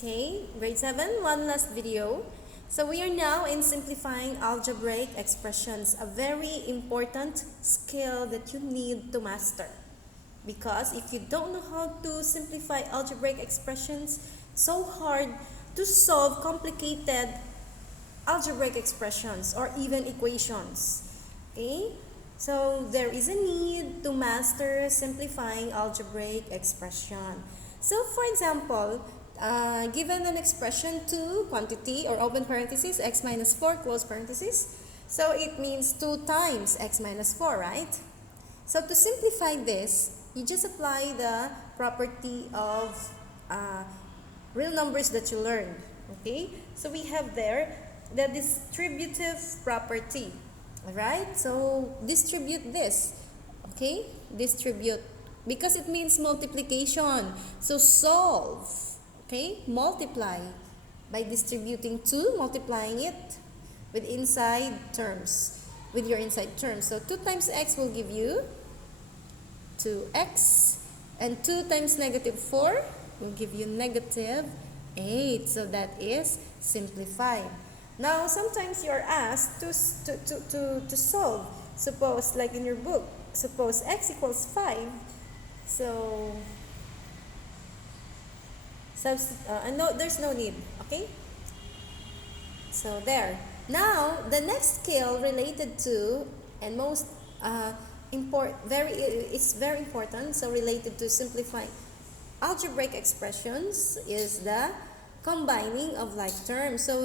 Okay, grade 7, one last video. So we are now in simplifying algebraic expressions, a very important skill that you need to master. Because if you don't know how to simplify algebraic expressions, so hard to solve complicated algebraic expressions or even equations. Okay? So there is a need to master simplifying algebraic expression. So for example, given an expression to quantity or open parenthesis x minus 4 close parenthesis, so it means 2 times x minus 4, right? So to simplify this, you just apply the property of real numbers that you learned. Okay? So we have there the distributive property. Alright? So distribute this. Okay? Distribute. Because it means multiplication. So solve. Okay? Multiply by distributing 2, multiplying it with inside terms. With your inside terms. So 2 times x will give you 2x. And 2 times negative 4 will give you negative 8. So that is simplified. Now, sometimes you are asked to solve. Suppose, like in your book, suppose x equals 5. So, no, there's no need. Okay? So, there. Now, the next skill related to, and most it's very important, so related to simplifying algebraic expressions is the combining of like terms. So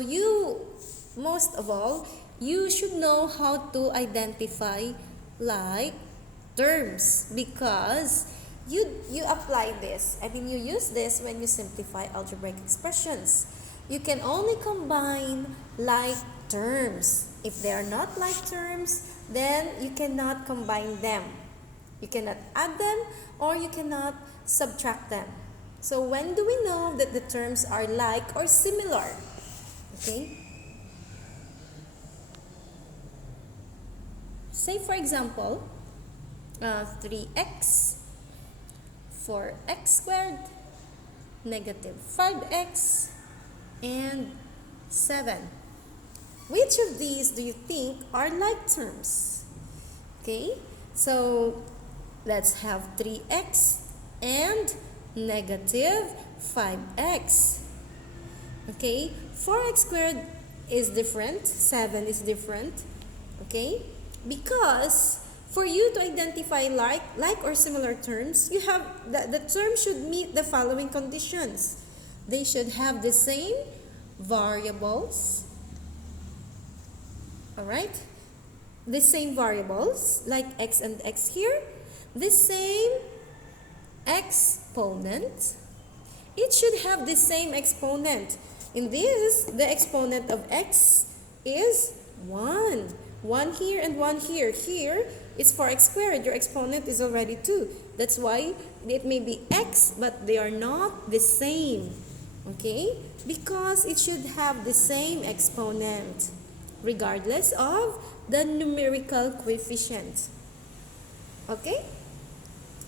most of all, you should know how to identify like terms because you apply this. I mean, you use this when you simplify algebraic expressions. You can only combine like terms. If they are not like terms, then you cannot combine them. You cannot add them or you cannot subtract them. So when do we know that the terms are like or similar? Okay? Say for example, 3x, 4x squared, negative 5x, and 7. Which of these do you think are like terms? Okay? So let's have 3x and negative 5x. Okay? 4x squared is different. 7 is different. Okay? Because for you to identify like or similar terms, you have the term should meet the following conditions. They should have the same variables. Alright? The same variables, like x and x here. The same exponent. It should have the same exponent. In this, the exponent of x is 1. 1 here and 1 here. Here, it's 4x squared. Your exponent is already 2. That's why it may be x, but they are not the same. Okay? Because it should have the same exponent, regardless of the numerical coefficient. Okay?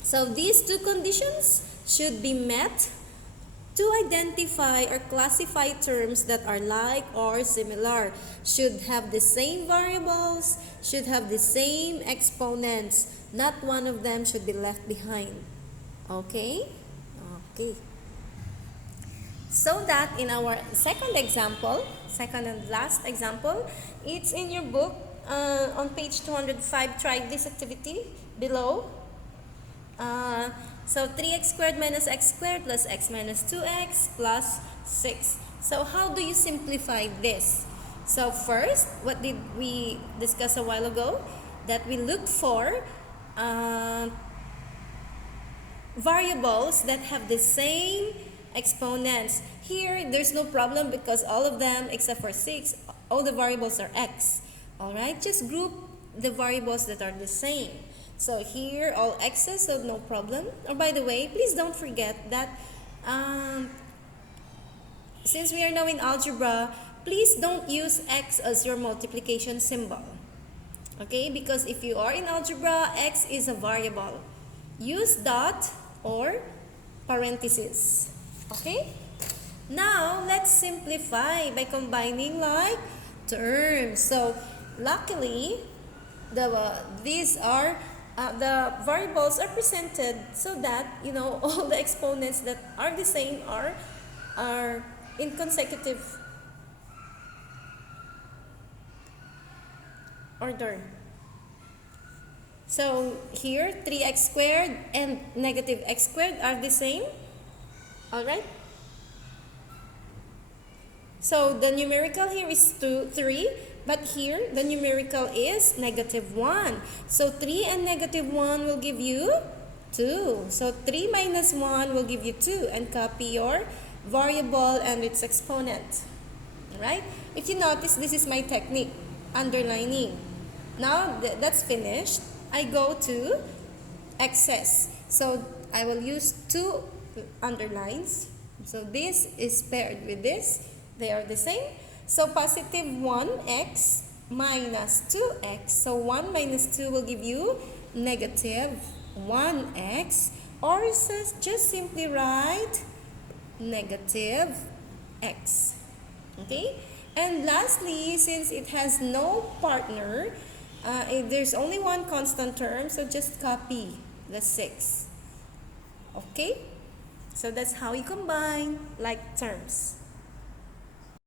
So these two conditions should be met to identify or classify terms that are like or similar. Should have the same variables, should have the same exponents. Not one of them should be left behind. Okay? Okay. So that in our second and last example, it's in your book on page 205. Try this activity below. So 3x squared minus x squared plus x minus 2x plus 6. So how do you simplify this? So first, what did we discuss a while ago? That we look for variables that have the same exponents. Here, there's no problem because all of them except for 6, all the variables are x. Alright, just group the variables that are the same. So here, all x's, so no problem. Oh, by the way, please don't forget that since we are now in algebra, please don't use x as your multiplication symbol. Okay, because if you are in algebra, x is a variable. Use dot or parentheses. Okay? Now, let's simplify by combining like terms. So, luckily, these are the variables are presented so that all the exponents that are the same are in consecutive order. So here 3x squared and negative x squared are the same. Alright? So the numerical here is 3, but here the numerical is negative 1. So 3 and negative 1 will give you 2. So 3 minus 1 will give you 2, and copy your variable and its exponent. Alright? If you notice, this is my technique, underlining. Now that's finished. I go to excess. So I will use 2 underlines. So this is paired with this. They are the same. So positive 1x minus 2x. So 1 minus 2 will give you negative 1x. Or just simply write negative x. Okay? And lastly, since it has no partner, there's only one constant term, so just copy the 6. Okay? So that's how you combine like terms.